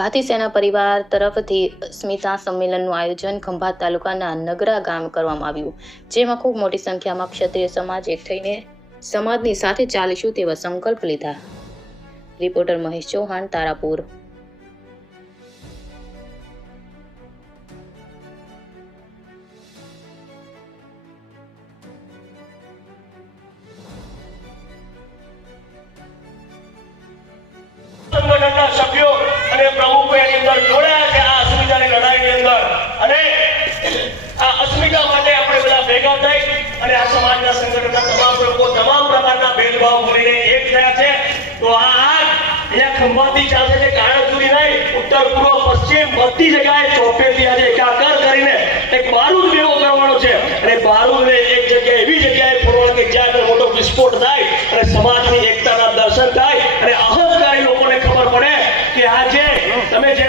ભારતીય સેના પરિવાર તરફથી સ્મિતા સંમેલનનું આયોજન ખંભાત તાલુકાના નગરા ગામ કરવામાં આવ્યું, જેમાં ખૂબ મોટી સંખ્યામાં ક્ષત્રિય સમાજ એક થઈને સમાજની સાથે ચાલીશું તેવા સંકલ્પ લીધા. રિપોર્ટર મહેશ ચૌહાણ, તારાપુર. સંગઠનના સભ્યો અને પ્રમુખો એની અંદર જોડાયા છે આ અસ્મિતાની લડાઈની અંદર. અને આ અસ્મિતા માટે આપણે બધા ભેગા થઈ અને આ સમાજના સંગઠનના તમામ લોકો તમામ પ્રકારના ભેદભાવ ભૂલીને એક થયા છે. તો આ અહીંયા ખંભાતથી ચાલશે છે, કારણ સુધી નહીં, ઉત્તર પૂર્વ પશ્ચિમ બધી જગ્યાએ ચોપેથી આજે એકાકાર કરીને એક બારૂદ ભેગો કરવાનો છે. અને બારૂદને એક જગ્યાએ એવી જગ્યાએ ફોરવાનો કે જ્યાં મોટો વિસ્ફોટ થાય અને સમાજની એકતાના દર્શન થાય અને અહંકારી લોકોને ખબર પડે કે આજે તમે જે